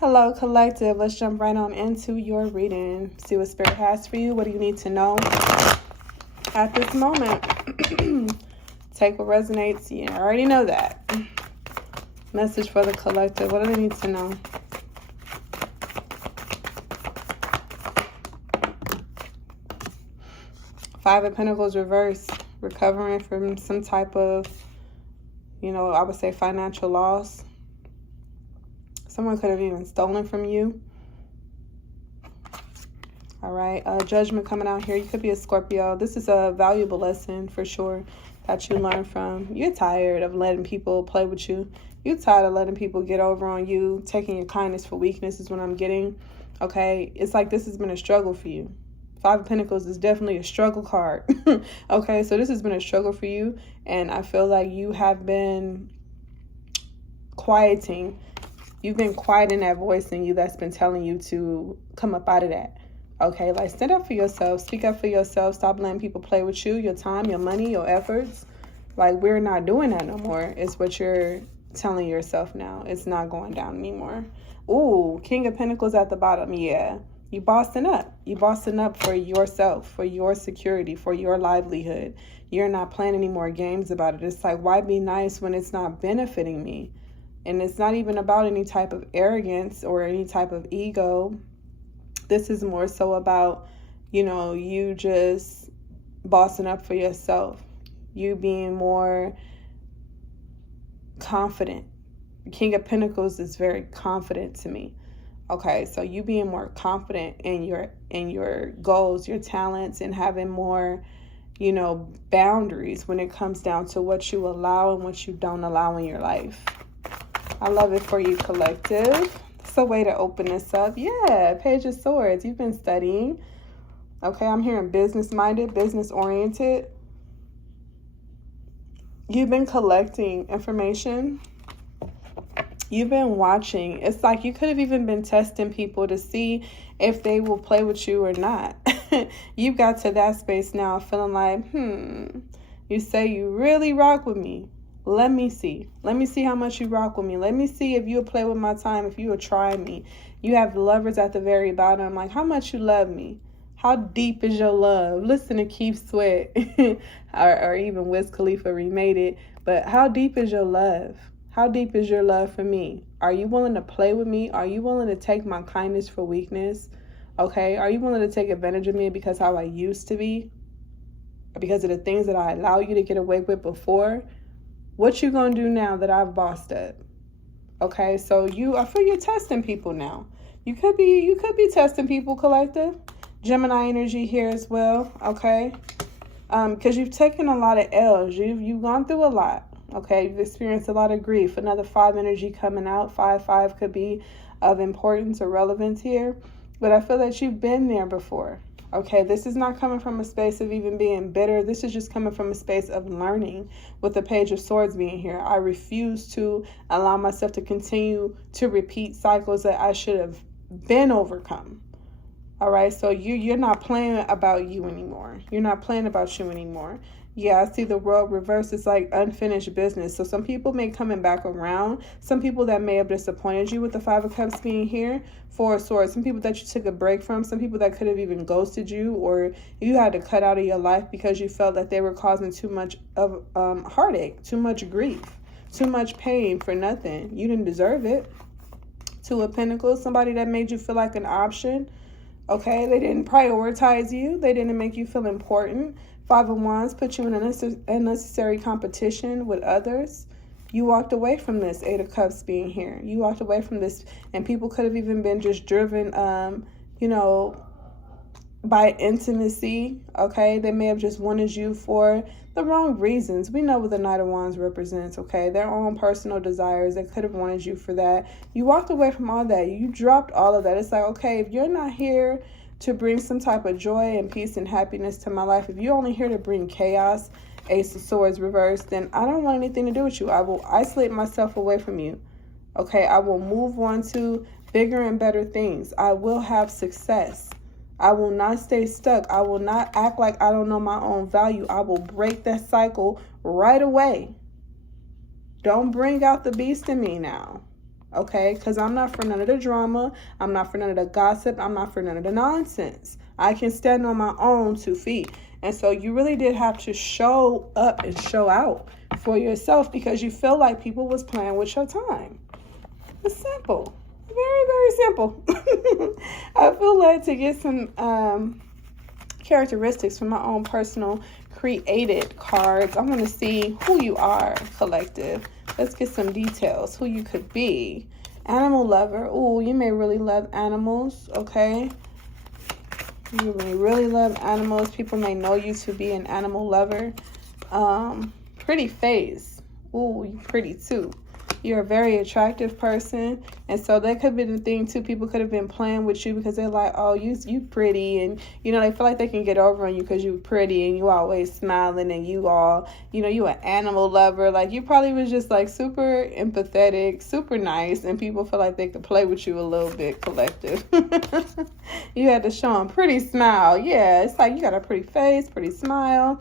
Hello, collective. Let's jump right on into your reading. See what Spirit has for you. What do you need to know at this moment? Take what resonates. You already know that. Message for the collective. What do they need to know? Five of Pentacles reversed. Recovering from some type of, I would say financial loss. Someone could have even stolen from you. All right. Judgment coming out here. You could be a Scorpio. This is a valuable lesson for sure that you learn from. You're tired of letting people play with you. You're tired of letting people get over on you. Taking your kindness for weakness is what I'm getting. Okay. It's like this has been a struggle for you. Five of Pentacles is definitely a struggle card. Okay. So this has been a struggle for you. And I feel like you have been quieting. You've been quieting that voice in you that's been telling you to come up out of that. Okay, like stand up for yourself. Speak up for yourself. Stop letting people play with you, your time, your money, your efforts. Like, we're not doing that no more. It's what you're telling yourself now. It's not going down anymore. Ooh, King of Pentacles at the bottom. Yeah, you bossing up. You bossing up for yourself, for your security, for your livelihood. You're not playing any more games about it. It's like, why be nice when it's not benefiting me? And it's not even about any type of arrogance or any type of ego. This is more so about, you just bossing up for yourself. You being more confident. King of Pentacles is very confident to me. Okay, so you being more confident in your goals, your talents, and having more, boundaries when it comes down to what you allow and what you don't allow in your life. I love it for you, collective. It's a way to open this up. Yeah, Page of Swords. You've been studying. Okay, I'm hearing business-minded, business-oriented. You've been collecting information. You've been watching. It's like you could have even been testing people to see if they will play with you or not. You've got to that space now feeling like, you say you really rock with me. Let me see. Let me see how much you rock with me. Let me see if you'll play with my time, if you will try me. You have the lovers at the very bottom. Like, how much you love me? How deep is your love? Listen to Keith Sweat or even Wiz Khalifa remade it. But how deep is your love? How deep is your love for me? Are you willing to play with me? Are you willing to take my kindness for weakness? Okay. Are you willing to take advantage of me because how I used to be? Because of the things that I allow you to get away with before? What you gonna do now that I've bossed up? Okay, so I feel you're testing people now. You could be testing people, collective. Gemini energy here as well. Okay, because you've taken a lot of L's. You've gone through a lot. Okay, you've experienced a lot of grief. Another 5 energy coming out. 5 could be of importance or relevance here, but I feel that you've been there before. Okay, this is not coming from a space of even being bitter. This is just coming from a space of learning with the Page of Swords being here. I refuse to allow myself to continue to repeat cycles that I should have been overcome. All right, so you're not playing about you anymore. You're not playing about you anymore. Yeah, I see the world reverse. It's like unfinished business. So some people may coming back around. Some people that may have disappointed you with the 5 of Cups being here. 4 of Swords. Some people that you took a break from. Some people that could have even ghosted you, or you had to cut out of your life because you felt that they were causing too much of heartache, too much grief, too much pain for nothing. You didn't deserve it. 2 of Pentacles. Somebody that made you feel like an option. Okay, they didn't prioritize you. They didn't make you feel important. 5 of Wands put you in unnecessary competition with others. You walked away from this 8 of Cups being here. You walked away from this, and people could have even been just driven, by intimacy. Okay, they may have just wanted you for the wrong reasons. We know what the Knight of Wands represents. Okay, their own personal desires. They could have wanted you for that. You walked away from all that. You dropped all of that. It's like, okay, if you're not here to bring some type of joy and peace and happiness to my life, if you're only here to bring chaos, Ace of Swords reversed, then I don't want anything to do with you. I will isolate myself away from you. Okay, I will move on to bigger and better things. I will have success. I will not stay stuck. I will not act like I don't know my own value. I will break that cycle right away. Don't bring out the beast in me now. okay? Because I'm not for none of the drama. I'm not for none of the gossip. I'm not for none of the nonsense. I can stand on my own 2 feet. And so you really did have to show up and show out for yourself because you feel like people was playing with your time. It's simple. Very, very simple. I feel like to get some characteristics from my own personal created cards, I want to see who you are, collective. Let's get some details, who you could be. Animal lover. Ooh, you may really love animals, okay? You may really love animals. People may know you to be an animal lover. Pretty face. Ooh, you pretty too. You're a very attractive person. And so that could have been the thing too. People could have been playing with you because they're like, oh, you pretty. And, you know, they feel like they can get over on you because you're pretty and you always smiling and you all, you know, you an animal lover. Like you probably was just like super empathetic, super nice. And people feel like they could play with you a little bit, collective. You had to show them pretty smile. Yeah, it's like you got a pretty face, pretty smile.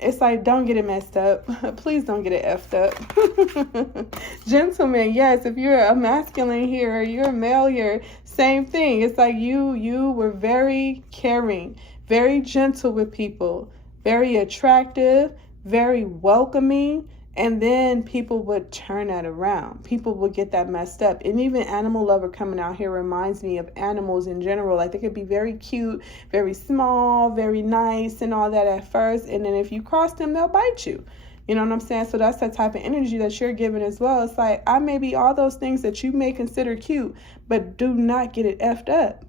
It's like, don't get it messed up. Please don't get it effed up. Gentlemen, yes, if you're a masculine here, you're a male here, same thing. It's like you were very caring, very gentle with people, very attractive, very welcoming. And then people would turn that around. People would get that messed up. And even animal lover coming out here reminds me of animals in general. Like they could be very cute, very small, very nice and all that at first. And then if you cross them, they'll bite you. You know what I'm saying? So that's the type of energy that you're giving as well. It's like, I may be all those things that you may consider cute, but do not get it effed up.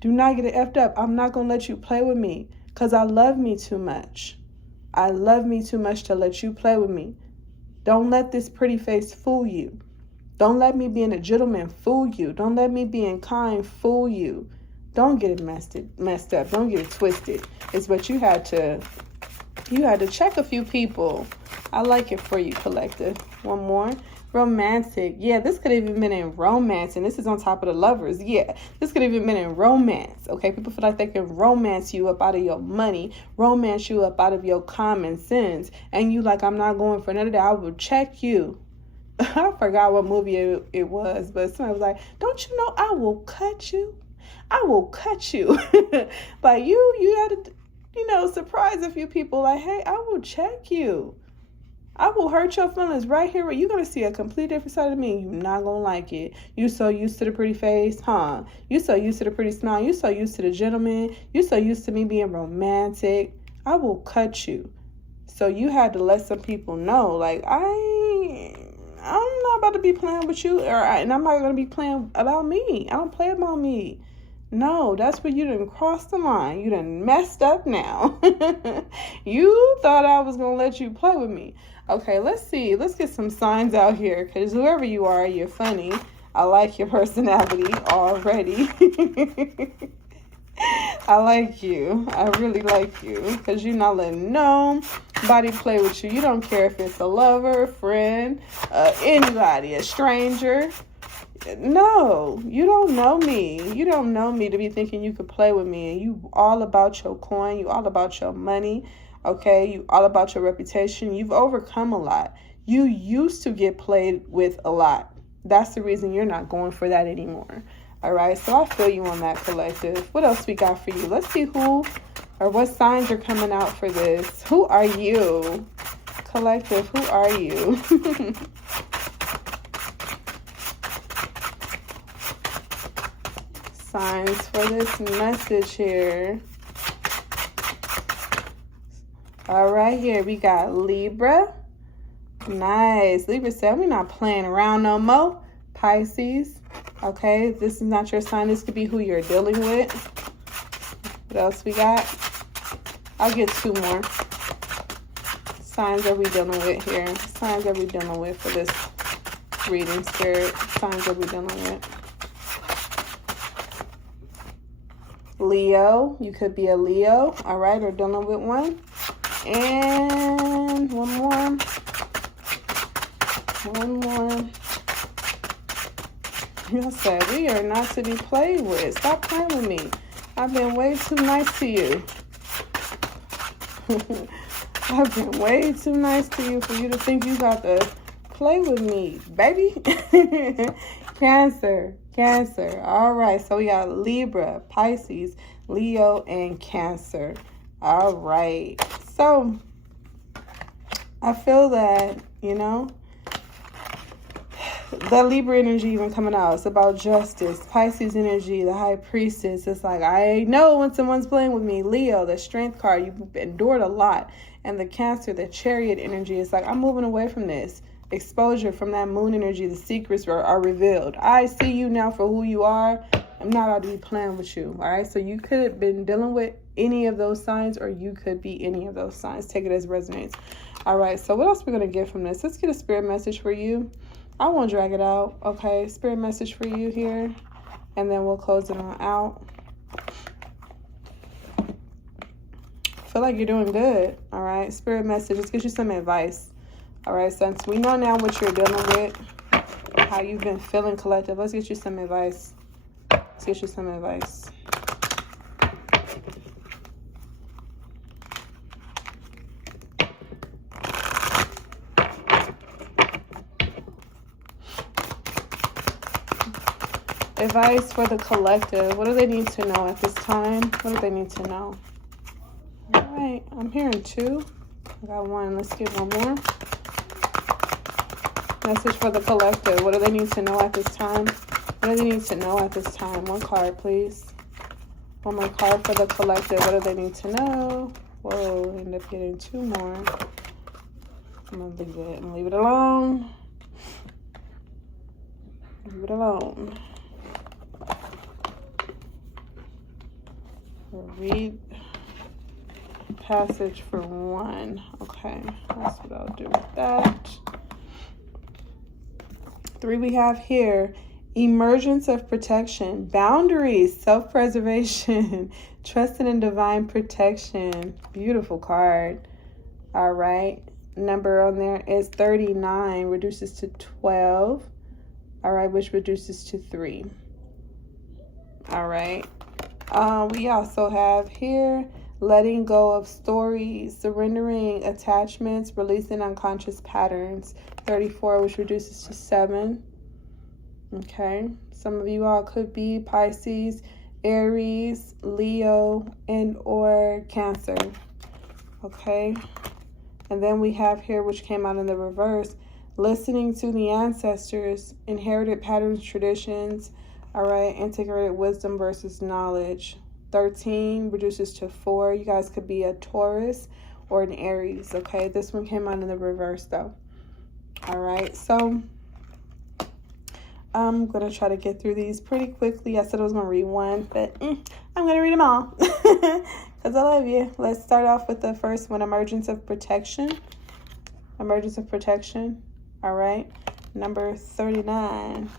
Do not get it effed up. I'm not going to let you play with me because I love me too much. I love me too much to let you play with me. Don't let this pretty face fool you. Don't let me being a gentleman fool you. Don't let me being kind fool you. Don't get it messed up. Don't get it twisted. It's what you had to check a few people. I like it for you, collective. One more. Romantic. Yeah, this could have even been in romance, and this is on top of the lovers. Yeah, this could have even been in romance. Okay, people feel like they can romance you up out of your money, romance you up out of your common sense, and you like, I'm not going for none of that. I will check you. I forgot what movie it was, but somebody was like, don't you know I will cut you? I will cut you. Like you had to, you know, surprise a few people like, hey, I will check you. I will hurt your feelings right here. You're going to see a complete different side of me. You're not going to like it. You so used to the pretty face, huh? You so used to the pretty smile. You so used to the gentleman. You so used to me being romantic. I will cut you. So you had to let some people know, like, I'm not about to be playing with you, and I'm not going to be playing about me. I don't play about me. No, that's where you done crossed the line. You done messed up now. You thought I was going to let you play with me. Okay, let's see. Let's get some signs out here, because whoever you are, you're funny. I like your personality already. I like you. I really like you, because you're not letting nobody play with you. You don't care if it's a lover, a friend, anybody, a stranger. No, you don't know me. You don't know me to be thinking you could play with me. And you all about your coin. You all about your money. Okay, you all about your reputation. You've overcome a lot. You used to get played with a lot. That's the reason you're not going for that anymore. All right, so I feel you on that, collective. What else we got for you? Let's see who or what signs are coming out for this. Who are you? Collective, who are you? Signs for this message here. All right, here we got Libra. Nice. Libra said, we're not playing around no more. Pisces. Okay, if this is not your sign, this could be who you're dealing with. What else we got? I'll get 2 more. Signs that we dealing with here. Signs that we dealing with for this reading, spirit. Signs that we dealing with. Leo. You could be a Leo. All right, or dealing with one. And one more. One more. Y'all said we are not to be played with. Stop playing with me. I've been way too nice to you. I've been way too nice to you for you to think you got to play with me, baby. Cancer. Cancer. All right. So we got Libra, Pisces, Leo, and Cancer. All right. So I feel that, you know, the Libra energy even coming out. It's about justice. Pisces energy, the High Priestess. It's like, I know when someone's playing with me. Leo, the Strength card. You've endured a lot. And the Cancer, the Chariot energy. It's like, I'm moving away from this. Exposure from that Moon energy. The secrets are revealed. I see you now for who you are. I'm not about to be playing with you. All right. So you could have been dealing with any of those signs, or you could be any of those signs. Take it as resonates. All right. So what else we're going to get from this? Let's get a spirit message for you. I won't drag it out. Okay. Spirit message for you here. And then we'll close it on out. Feel like you're doing good. All right. Spirit message. Let's get you some advice. All right, since we know now what you're dealing with, how you've been feeling, collective, let's get you some advice. Let's get you some advice. Advice for the collective. What do they need to know at this time? What do they need to know? All right, I'm hearing 2. I got 1. Let's get 1 more. Message for the collective. What do they need to know at this time? What do they need to know at this time? 1 card, please. 1 more card for the collective. What do they need to know? Whoa, end up getting 2 more. I'm going to leave it and leave it alone. Leave it alone. We'll read passage for 1. Okay, that's what I'll do with that. 3 we have here, emergence of protection, boundaries, self-preservation, trusting in divine protection. Beautiful card. All right. Number on there is 39, reduces to 12. All right, which reduces to 3. All right. We also have here, letting go of stories, surrendering attachments, releasing unconscious patterns. 34, which reduces to 7. Okay. Some of you all could be Pisces, Aries, Leo, and or Cancer. Okay. And then we have here, which came out in the reverse, listening to the ancestors, inherited patterns, traditions. All right. Integrated wisdom versus knowledge. 13 reduces to 4. You guys could be a Taurus or an Aries. Okay. This one came out in the reverse though. All right, so I'm going to try to get through these pretty quickly. I said I was going to read 1, but I'm going to read them all because I love you. Let's start off with the first one, emergence of protection. Emergence of protection. All right, number 39.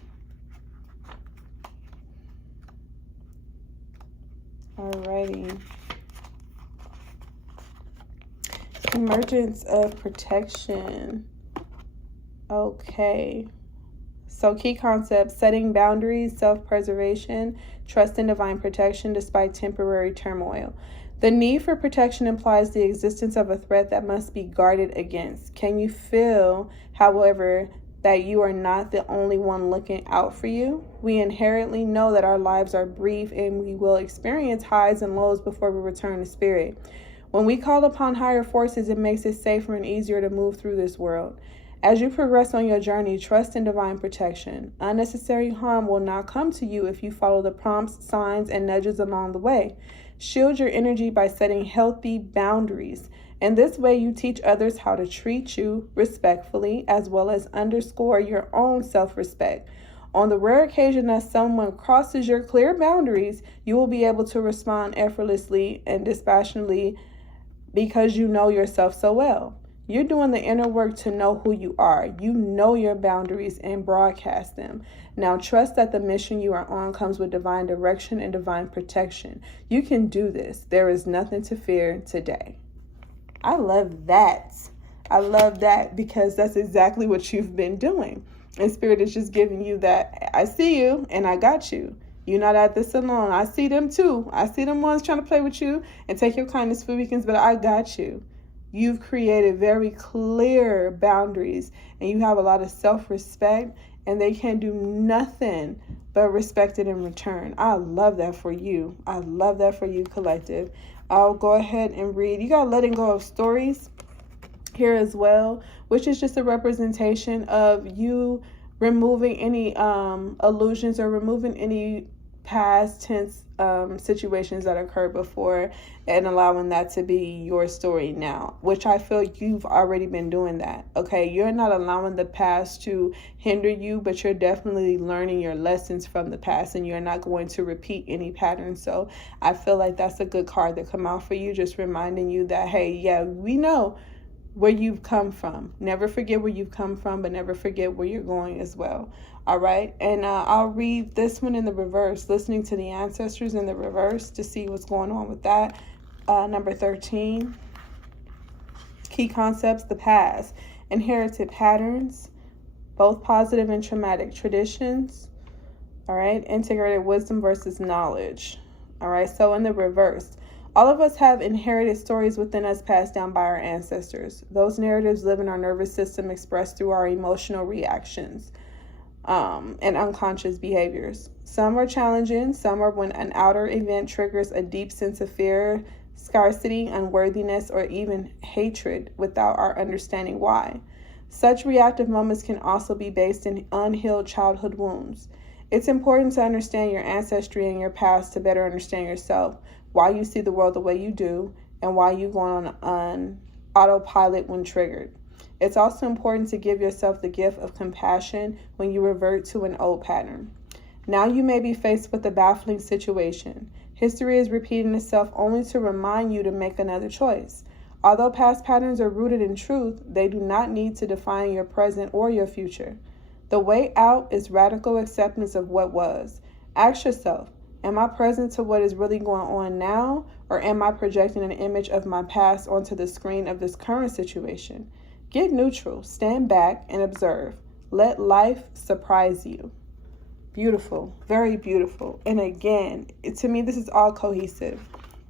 All righty. Emergence of protection. Okay, so key concepts: setting boundaries, self-preservation, trust in divine protection despite temporary turmoil. The need for protection implies the existence of a threat that must be guarded against. Can you feel, however, that you are not the only one looking out for you? We inherently know that our lives are brief and we will experience highs and lows before we return to spirit. When we call upon higher forces, it makes it safer and easier to move through this world. As you progress on your journey, trust in divine protection. Unnecessary harm will not come to you if you follow the prompts, signs, and nudges along the way. Shield your energy by setting healthy boundaries. In this way, you teach others how to treat you respectfully, as well as underscore your own self-respect. On the rare occasion that someone crosses your clear boundaries, you will be able to respond effortlessly and dispassionately because you know yourself so well. You're doing the inner work to know who you are. You know your boundaries and broadcast them. Now trust that the mission you are on comes with divine direction and divine protection. You can do this. There is nothing to fear today. I love that. I love that because that's exactly what you've been doing. And Spirit is just giving you that. I see you and I got you. You're not at this alone. I see them too. I see them ones trying to play with you and take your kindness for weekends, but I got you. You've created very clear boundaries and you have a lot of self-respect and they can do nothing but respect it in return. I love that for you. I love that for you, collective. I'll go ahead and read. You got letting go of stories here as well, which is just a representation of you removing any illusions or removing any past tense situations that occurred before and allowing that to be your story now, which I feel you've already been doing that. Okay, you're not allowing the past to hinder you, but you're definitely learning your lessons from the past, and you're not going to repeat any patterns. So I feel like that's a good card to come out for you, just reminding you that, hey, yeah, we know where you've come from. Never forget where you've come from, but never forget where you're going as well. All right. And I'll read this one in the reverse, listening to the ancestors in the reverse to see what's going on with that. Number 13, key concepts, the past, inherited patterns, both positive and traumatic traditions. All right. Integrated wisdom versus knowledge. All right. So in the reverse, all of us have inherited stories within us passed down by our ancestors. Those narratives live in our nervous system, expressed through our emotional reactions and unconscious behaviors. Some are challenging. Some are when an outer event triggers a deep sense of fear, scarcity, unworthiness, or even hatred without our understanding why. Such reactive moments can also be based in unhealed childhood wounds. It's important to understand your ancestry and your past to better understand yourself, why you see the world the way you do, and why you go on autopilot when triggered. It's also important to give yourself the gift of compassion when you revert to an old pattern. Now you may be faced with a baffling situation. History is repeating itself only to remind you to make another choice. Although past patterns are rooted in truth, they do not need to define your present or your future. The way out is radical acceptance of what was. Ask yourself, am I present to what is really going on now, or am I projecting an image of my past onto the screen of this current situation? Get neutral, stand back, and observe. Let life surprise you. Beautiful, very beautiful. And again, to me, this is all cohesive.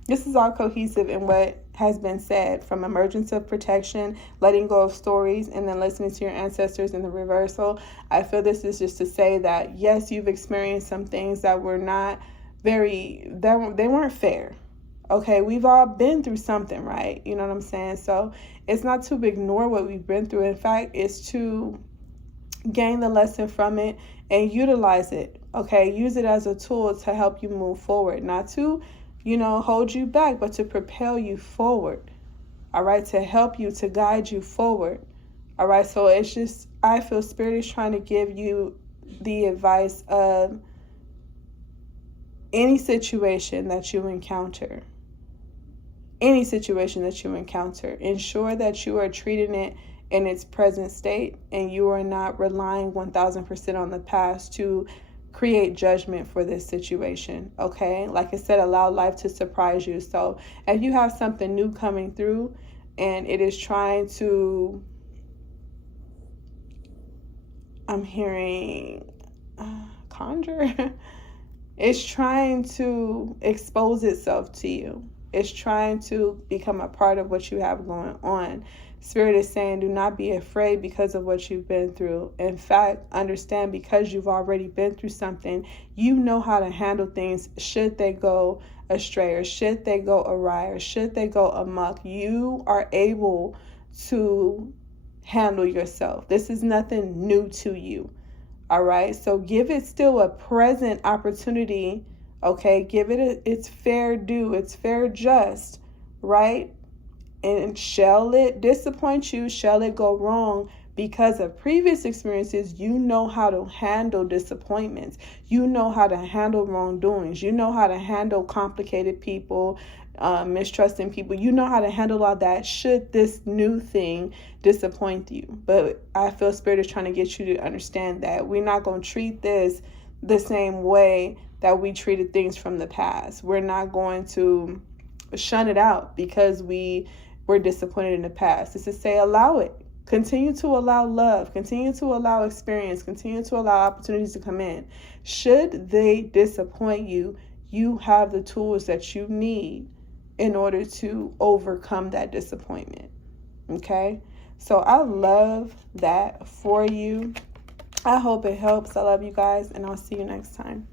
This is all cohesive in what has been said, from emergence of protection, letting go of stories, and then listening to your ancestors in the reversal. I feel this is just to say that, yes, you've experienced some things that were not they weren't fair. Okay, we've all been through something, right? You know what I'm saying? So it's not to ignore what we've been through. In fact, it's to gain the lesson from it and utilize it. Okay, use it as a tool to help you move forward, not to, hold you back, but to propel you forward. All right, to help you, to guide you forward. All right, so it's just, I feel Spirit is trying to give you the advice of any situation that you encounter, ensure that you are treating it in its present state and you are not relying 1000% on the past to create judgment for this situation. Okay, like I said, allow life to surprise you. So if you have something new coming through and it is trying to, I'm hearing conjure. It's trying to expose itself to you. It's trying to become a part of what you have going on. Spirit is saying, do not be afraid because of what you've been through. In fact, understand, because you've already been through something, you know how to handle things should they go astray, or should they go awry, or should they go amok. You are able to handle yourself. This is nothing new to you. All right, so give it still a present opportunity. Okay, give it its fair due, its fair just, right? And shall it disappoint you? Shall it go wrong? Because of previous experiences, you know how to handle disappointments. You know how to handle wrongdoings. You know how to handle complicated people, mistrusting people. You know how to handle all that should this new thing disappoint you. But I feel Spirit is trying to get you to understand that we're not going to treat this the same way that we treated things from the past. We're not going to shun it out because we were disappointed in the past. It's to say, allow it. Continue to allow love. Continue to allow experience. Continue to allow opportunities to come in. Should they disappoint you, you have the tools that you need in order to overcome that disappointment. Okay? So I love that for you. I hope it helps. I love you guys, and I'll see you next time.